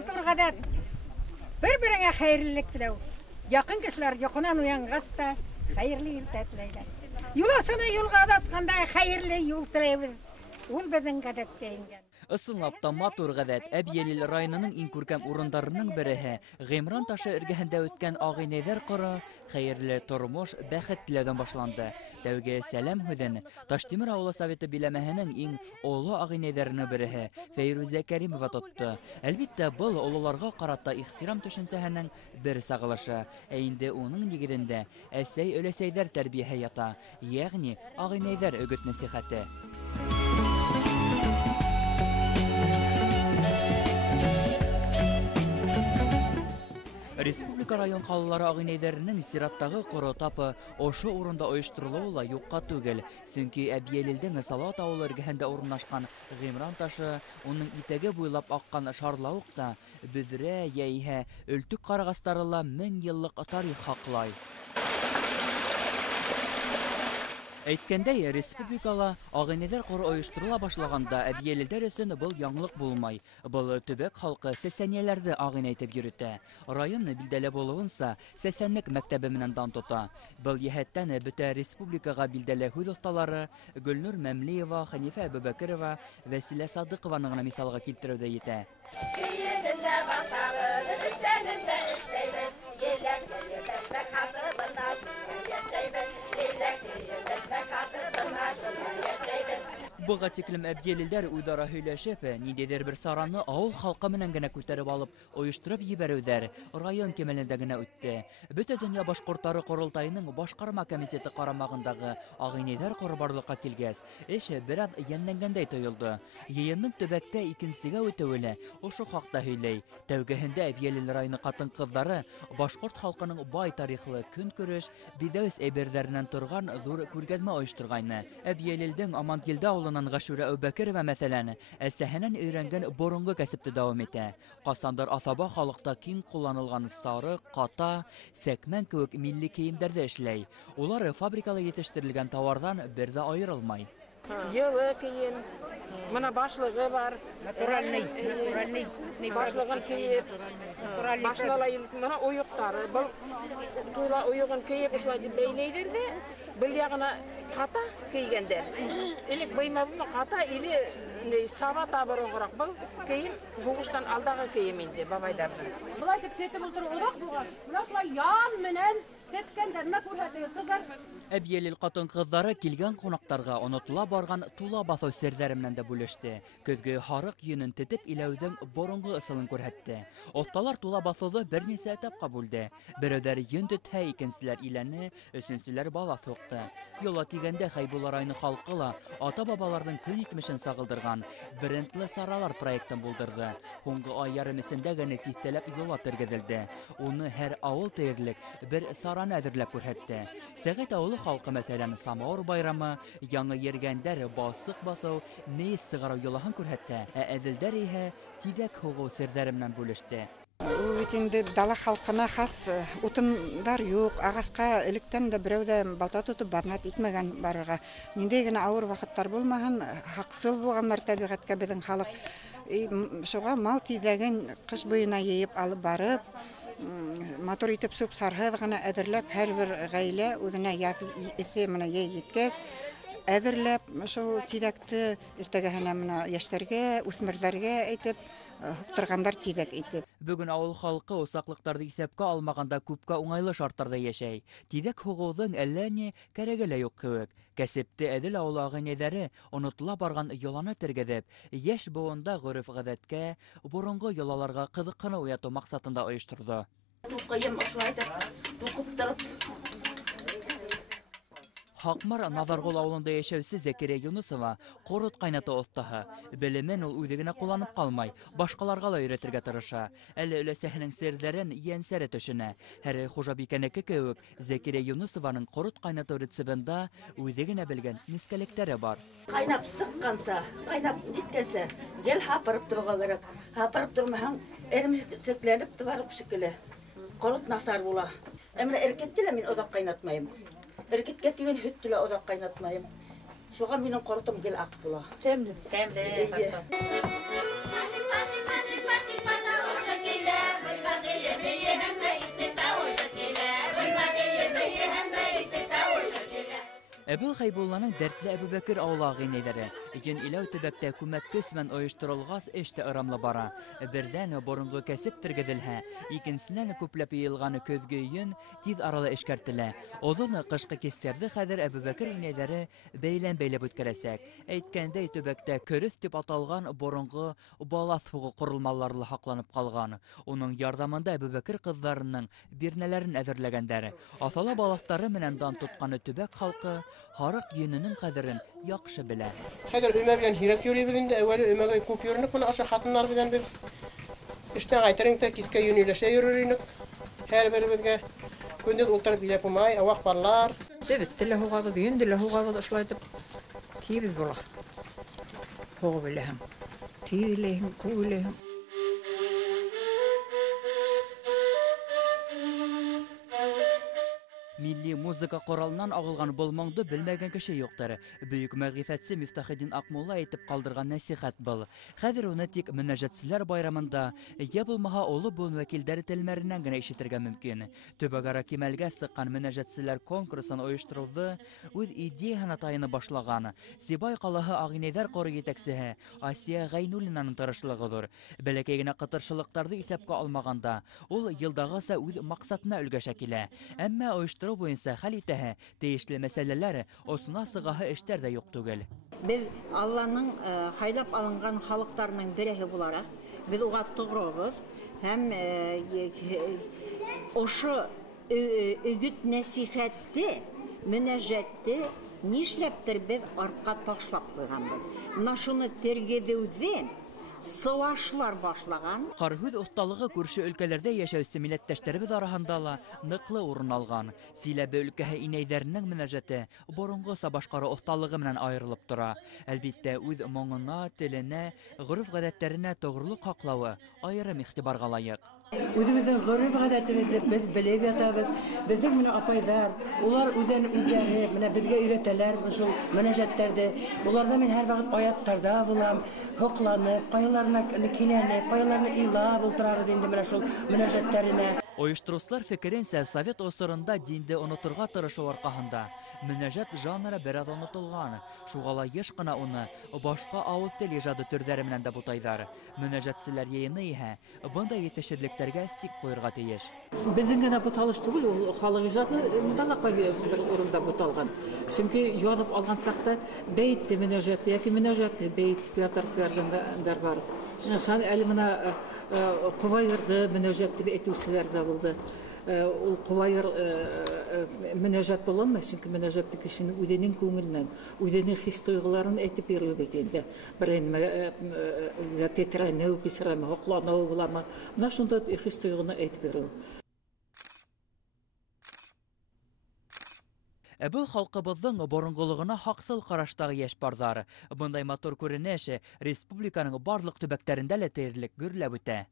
матур гадәт. Бер-береңә хәерлелек теләү. Якын кешеләр йокынан уянгач та хәерле иртә теләйләр. Юласына юлга адатканда хәерле юл теләйбез. Ул безнең гадәткә ингән. Ысынлап та матур гадәт Әбйәлил районының иң күркәм урындарының береһе Гыймран ташы эргәһендә үткән агыйнәйләр коры хәерле тормыш, бәхет теләүдән башланды. Тәүге сәлам һүҙен Таштимер авылы советы биләмәһенең иң олы агыйнәйләренең береһе Фәйрүзә Кәримова тотты. Әлбиттә, был олыларга карата ихтирам төшенсәһенең бер сагылышы. Ә инде уның нигеҙендә әсәй-өләсәйҙәр тәрбиәһе ята, ягъни агыйнәйләр өгөт-нәсихәте. Республика район халылары агыйнәйләренең сираттагы коры тапы ошо урында оештырылуы ла юкка түгел. Сөнки Әбйәлилдең Салат авылы эргәһендә урынлашкан Гыймран ташы, уның итәге буйлап аккан шарлауык та, бөҙрә яиһә өлтүк карагастары ла 1000 йыллык тарих хаҡлай. Әйткәндәй, республикала агыйнәләр коры оештырыла башлаганда Әбйәлилдәр өсөн был яңлык булмай. Был төбәк халкы сәсәнияләрҙе агыйнә итеп йөрөтә. Район билдәле булыуынса, сәсәнлек мәктәбе менән дан тота. Был йәһәттән бөтә республикага билдәле һүҙ осталары Гөлнур Мәмлиева, Хәнифә Әбүбәкерова, Вәсилә Садыҡованың ғына миҫалға килтереүҙә етә. Быға тиклем Әбйәлилдәр үҙара һөйләшеп, ниндәйҙер бер сараны ауыл халҡы менән генә күтәреп алып, ойоштырып ебәреүҙәр район кимәлендә генә үтте. Бөтә донъя башҡорттары ҡоролтайының башҡарма комитеты ҡарамағындағы агыйнәләр ҡоры барлыҡҡа килгәс, эш бер аҙ йәнләнгәндәй тойолдо. Йыйындың төбәктә икенсегә үтеүе лә ошо хаҡта һөйләй. Тәүгеһендә Әбйәлил районы ҡатын-ҡыҙҙары башҡорт халҡының бай тарихлы көнкүреш, биҙәүес әйберҙәренән торған ҙур күргәҙмә ойошторғайны. Әбйәлилдең Амангилдә ауылынан Ғәшүрә Әбүбәкерова мәҫәлән, әсәһенән өйрәнгән боронғо кәсепте дауам итә. Ҡасандыр аҫаба халыҡта киң ҡулланылған сарыҡ, ҡата, сәкмән кеүек милли кейемдәрҙе эшләй. Улар фабрикала етештерелгән тауарҙан бер ҙә айырылмай. Йылы кейем, мына башлығы бар. Натуральный. Башлығын кейеп, башына мына ойоҡтары. Был туйла ойоғын кейеп ошолай дип бәйләйҙәр ҙә, был яғына ҡата кейгәндәр. Элек быймабыны ҡата или саба табырығыраҡ. Был кейем һуғыштан алдағы кейем инде бабайҙарҙың. Былай тип кетеп ултырып оҙаҡ булған. Мына шулай ян менән теткәндәрмә күрһәтегеҙ, ҡыҙҙар. Әбйәлил ҡатын-ҡыҙҙары килгән ҡунаҡтарға онотола барған тула баҫыу серҙәре менән дә бүлеште. Көҙгө һарыҡ йөнөн тетеп иләүҙең боронғо ысылын күрһәтте. Оҫталар тула баҫыуҙы бер нисә этапҡа бүлде. Берәүҙәр йөн тетһә, икенселәр иләне, өсөнсөләр балаҫ һуҡты. Йола тигәндә Хәйбулла районы халҡы ла ата-бабаларҙың көн итмешен сағылдырған брендлы саралар проектын булдырҙы. Һуңғы ай ярым эсендә генә тиҫтәләп йола тергеҙелде. Уны һәр ауыл тиерлек бер сараны әҙерләп күрһәтте. Сәғәт ауылы халҡы мәҫәлән самауыр байрамы, яңы ергәндәр басыҡ баҫыу, мейес сығарыу йолаһын күрһәтте, ә әҙелдәр иһә тиҙәк һуғыу серҙәре менән бүлеште. Ул бит инде дала халҡына хас утындар юҡ, ағасҡа электән дә берәү ҙә балта тотоп баҙнат итмәгән барырға. Ниндәй генә ауыр ваҡыттар булмаһын, һаҡсыл булғандар тәбиғәткә беҙҙең халыҡ. Шуға мал тиҙәген ҡыш буйына йыйып алып барып, матур итеп сүп сарһыҙ ғына әҙерләп, һәр бер ғаилә үҙенә яҙ эҫе менә йәй еткәс, әҙерләп, шул тиҙәкте иртәгәһенә менә йәштәргә, үҫмерҙәргә әйтеп, һуҡтырғандар тиҙәк итеп. Бөгөн ауыл халҡы усаҡлыҡтарҙы иҫәпкә алмағанда күпкә уңайлы шарттарҙа йәшәй. Тиҙәк һуғыуҙың әллә ни кәрәге лә юҡ кеүек. Кәсепте әҙел ауылы ағинәйҙәре онотола барған йоланы тергеҙеп, йәш быуында ғөрөф-ғәҙәткә, боронғо йолаларға ҡыҙыҡһыныу уятыу маҡсатында ойошторҙо. Хаҡмар Наҙарғол ауылында йәшәүсе Зәкирә Юнысова ҡорот ҡайнатыу оҫтаһы. Белемен ул үҙе генә ҡулланып ҡалмай, башҡаларға ла өйрәтергә тырыша. Әле өләсәһенең серҙәрен йәнсәре төшөнә. Һәр хужабикәнеке кеүек Зәкирә Юнысованың ҡорот ҡайнатыу рецебында үҙе генә белгән мискәлектәре бар. Ҡайнап сыҡҡанса, ҡайнап еткәнсә, гел һапырып торға кәрәк. Һапырып тормаһаң, эремсекләнеп тыбарыҡ шикелле. Ҡорот насар була. Әммә эркетте лә мин оҙаҡ ҡайнатмайым. Эркеткә тигән һөттө лә оҙаҡ ҡайнатмайым. Шуға минең ҡоротом гел аҡ була. Тәмле. Әбіл Хайбулланың дәртлі Әбубәкір ауылағы инәйләре. Еген иләу төбәктә күмәк көсмен ойыштырылғас эште ырамлы бара. Бердән борынғы кәсіп тіргеділһә, икенсінен көпләп йыйылғаны көҙгө йөн тиҙ аралы эшкәртелә. Оҙоны ҡышҡы кестерҙе хәҙер Әбубәкір инәйләре бәйләп үткәрәсәк. Әйткәндәй төбәктә көрөҫ тип аталған борынғы балаҫ һуғы ҡоролмалары һаҡланып ҡалған. Уның ярҙамында Әбубәкір ҡыҙҙарының бирнәләрен әҙерләгәндәр. Аҫала балаҫтары менән дан тотҡаны төбәк халҡы һарыҡ йөнөнөң ҡәҙерен яҡшы белә. Хәҙер өмә белән һирәк йөрөйбөҙ инде. Әүәле өмәгә күп йөрөнөк, бына аша хатындар белән без эштән ҡайтырында кискә йүнәлешә йөрөр инек. Һәр беребеҙгә көндөҙ ултырып иләп булмай, ауаҡ барлар. Дебетте лә һуғабыҙ, йөндө лә һуғабыҙ, ошолай итеп тиебеҙ була. Һуғып иләһең, тиҙ иләйһең, ҡыу иләйһең. Milli muzika ҡоралынан ағылған был моңды белмәгән кеше юҡтыр. Бөйөк мәғрифәтсе Мифтахетдин Аҡмулла әйтеп ҡалдырған нәсихәт был. Хәҙер уны тик мөнәжәтселәр байрамында, йә булмаһа оло буын вәкилдәре телмәренән генә ишетергә мөмкин. Төбәгара кимәлгә сыҡҡан мөнәжәтселәр конкурсын ойоштороуҙы үҙ идеяһына тайыны башлаған. Сибай ҡалаһы Ағинәйҙәр ҡоры етәксеһе Асия Ғәйнуллинаның тырышлығыҙыр. Бәләкәй генә ҡытыршылыҡтарҙы иҫәпкә алмағанда, ул йылдағаса үҙ маҡсатына өлгәшә килә. Әммә ойоштороу буйынса хәл итәһе, тейешле мәсьәләләр осона сығаһы эштәр ҙә юҡ түгел. Без Алланың һайлап алынған халыҡтарының береһе булараҡ, без уға тоғробоз һәм ошо өгөт нәсихәтте, мөнәжәтте нишләптер без артҡа ташлап ҡуйғанбыҙ. Мына шуны тергеҙеүҙе сыуашлар башлаған. Ҡарһүҙ оҫталығы күрше өлкәләрҙә йәшәүсе милләттәштәребеҙ араһында ла ныҡлы урын алған. Силәбе өлкәһе инәйҙәренең мөнәжәте боронғоса башҡарыу оҫталығы менән айырылып тора. Әлбиттә, үҙ моңона, теленә, ғөрөф-ғәҙәттәренә тоғролоҡ һаҡлауы айырым иғтибарға лайыҡ. Үҙебеҙҙең ғөрөф-ғәҙәтебеҙҙе беҙ белеп ятабыҙ. Беҙҙең менә апайҙар, улар үҙҙән үҙҙәре менә беҙгә өйрәтәләр шул мөнәжәттәрҙе. Уларҙа мин һәр ваҡыт аяттарҙа булам, һоҡланып, ҡайыларына киләнеп, ҡайыларына илап ултырабыҙ инде менә шул мөнәжәттәренә. Ойоштороусылар фекеренсә, Совет осоронда динде оноторға тырышыу арҡаһында мөнәжәт жанры бер аҙ онотолған. Шуға ла йыш ҡына уны башҡа ауыҙ тел ижады төрҙәре менән дә бутайҙар. Мөнәжәтселәр йыйыны иһә бындай етешһеҙлектәргә сик ҡуйырға тейеш. Беҙҙең генә буталыш түгел, ул халыҡ ижадында ла ҡайһы бер урында буталған. Сөнки яҙып алған саҡта бәйтте мөнәжәтте йәки мөнәжәтте бәйт ятарҙар бар. Әле бына ҡобайырҙы мөнәжәтте әйтеүселәр ҙә булды. Ул ҡобайыр мөнәжәт булмай, сөнки мөнәжәтте кешенең үҙенең күңеленән, үҙенең хис-тойғоларын әйтеп биреү бит инде. Бер тетрәнеү, кисерәме, һоҡланыу буламы, бына шунда хис-тойғоно әйтеп биреү. Был халҡыбыҙҙың боронғолығына һаҡсыл ҡараштағы йәш барҙар. Бындай матур күренеш республиканың барлыҡ төбәктәрендә лә тиерлек гөрләп үтә.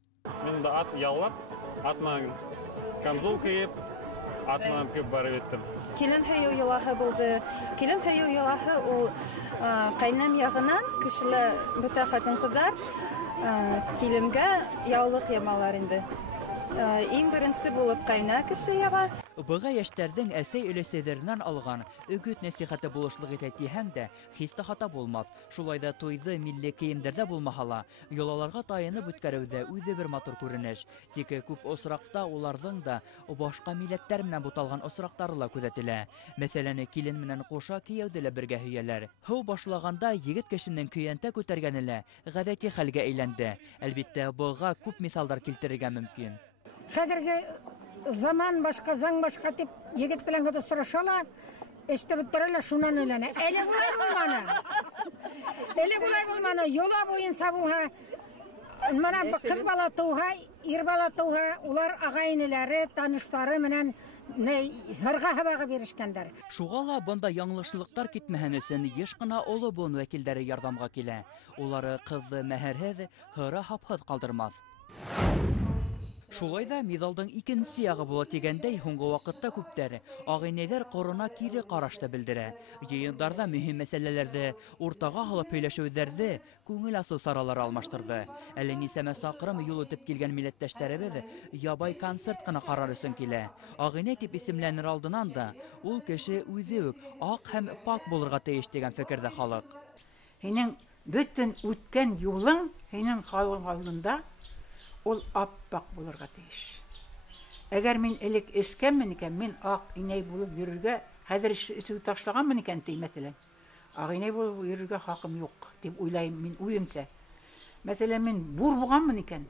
Мин да ат яллап, атман камзул кейеп, атман күп барып еттем. Килен һөйөү йылаһы булды. Килен һөйөү йылаһы ул ҡайнам яғынан кешелә бөтә хатын-ҡыҙҙар киленгә яулыҡ ямалар инде. Иң беренсе булып ҡайна кеше яға. Быға йәштәрҙең әсәй өләсәйҙәренән алған өгөт нәсихәте булышлыҡ итә тиһәң дә, хис тә хата булмаҫ. Шулай ҙа туйҙы милли кейемдәрҙә булмаһа ла, йолаларға тайынып үткәреүҙә үҙе бер матур күренеш. Тик күп осраҡта уларҙың да башҡа милләттәр менән буталған осраҡтары ла күҙәтелә. Мәҫәлән, килен менән ҡуша кейәүҙе лә бергә һөйәләр. Һыу башлағанда егет кешенең көйәнтә күтәргәне лә ғәҙәти хәлгә әйләнде. Әлбиттә, быға күп миҫалдар килтерергә мөмкин. Хәҙерге заман башҡа, заң башҡа тип егет белән генә осраша ла, эште бөттөрә лә шунан өйләнә. Әле булай булманы. Әле булай булманы. Йола буйынса булһа, мына ҡыҙ бала тыуһа, ир бала тыуһа, улар ағай-инеләре, таныштары менән һырға-һабаға бирешкәндәр. Шуға ла бында яңлышылыҡтар китмәһен өсөн йыш ҡына оло буын вәкилдәре ярҙамға килә. Улары ҡыҙҙы мәһәрһеҙ, һыра һапһыҙ ҡалдырмаҫ. Шулай да медалдың икенче ягы була дигәндәй, һуңгы вакытта күптәр агыйнәләр корына кире карашты белдерә. Йыеннарда мөһим мәсьәләләрдә уртага алып һөйләшүләрдә күңел асу саралары алмаштырды. Әле нисәмә сакрым юл үтеп килгән милләттәшләребез ябай концерт кына карар өчен килә. Агыйнә дип исемләнер алдыннан да ул кеше үзе үк ак һәм пак булырга тиеш дигән фикердә халык. Һинең бөтен үткән юлың һинең халык алдында ул аппак булырга тиеш. Әгәр мин элек эскәнмен икән, мин ак инәй булып йөрергә, хәзер эсеү ташлаганмын икән ди, мәсәлән. Ак инәй булып йөрергә хакым юк дип уйлайм мин уемча. Мәсәлән, мин бур булганмын икән,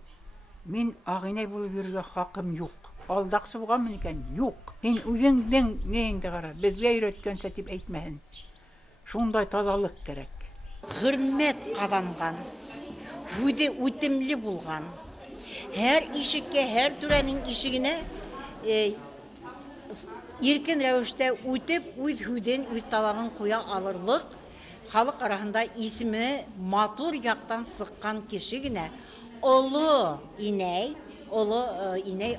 мин ак инәй булып йөрергә хакым юк. Алдаксы булганмын икән, юк. Һин үзеңнең неңдә кара, безгә өйрәткәнчә дип әйтмәһен. Шундай тазалык кирәк. Хөрмәт казанган, үзе үтемле булган. Her ишеккә, her түрәнең ишегенә иркен рәвештә үтеп, үз хүден, үз талабын куя алырлык, халык арасында исеме матур яктан сыккан кеше генә олы инәй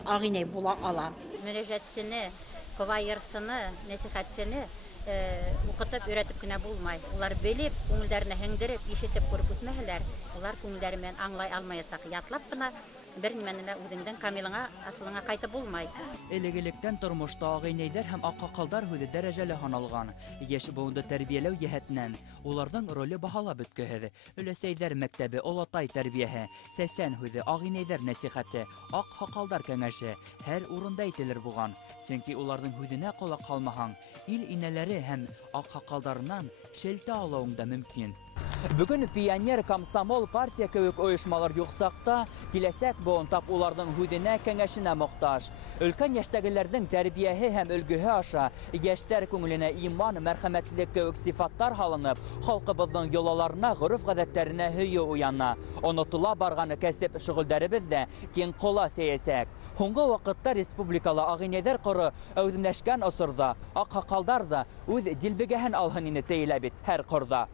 ак инәй була ала. Мөрәҗәтсене, кавайырсыны, нәсихәтсене укытып өйрәтеп кенә булмай. Улар белеп, күңелләренә һеңдереп, ишетеп күреп үтмәһәләр, улар күңелләреннән аңлай алмаячак. Ятлап кына бер нимәне үзеңдән камилыңа, асылыңа кайтып булмай. Элек-электән тормышта агыйнәйләр һәм ак калдар үзе дәрәҗәле ханалган. Яшь буында тәрбияләү җәһәтеннән уларның роле баһалап беткәһе. Өләсәйләр мәктәбе, олатай тәрбияһе, сәсән үзе агыйнәйләр нәсихәте, ак хакалдар кәңәше һәр урында әйтелер булган. Чөнки уларның хүденә калак калмаһаң, ил инәләре һәм ак хакалдарыннан шелтә алуың да мөмкин. Бүген пионер, комсомол, партия кеүек оешмалар юксакта, киләсәк буын тап уларның хүденә, кәңәшенә мохтаж. Өлкән яшьтәгеләрнең тәрбияһе һәм өлгеһе аша яшьтәр күңеленә иман, мәрхәмәтлек кеүек сифаттар халынып, халкыбызның йолаларына, гореф-гадәтләренә һөйү уяна. Онытыла барган кәсеп шөгыльләребез дә киң кала сәясәт. Һуңгы вакытта республикала агыйнәләр коры әүземләшкән осырда, ак хакалдар да үз дилбегәһен алһын ине тәйлә бит һәр корда.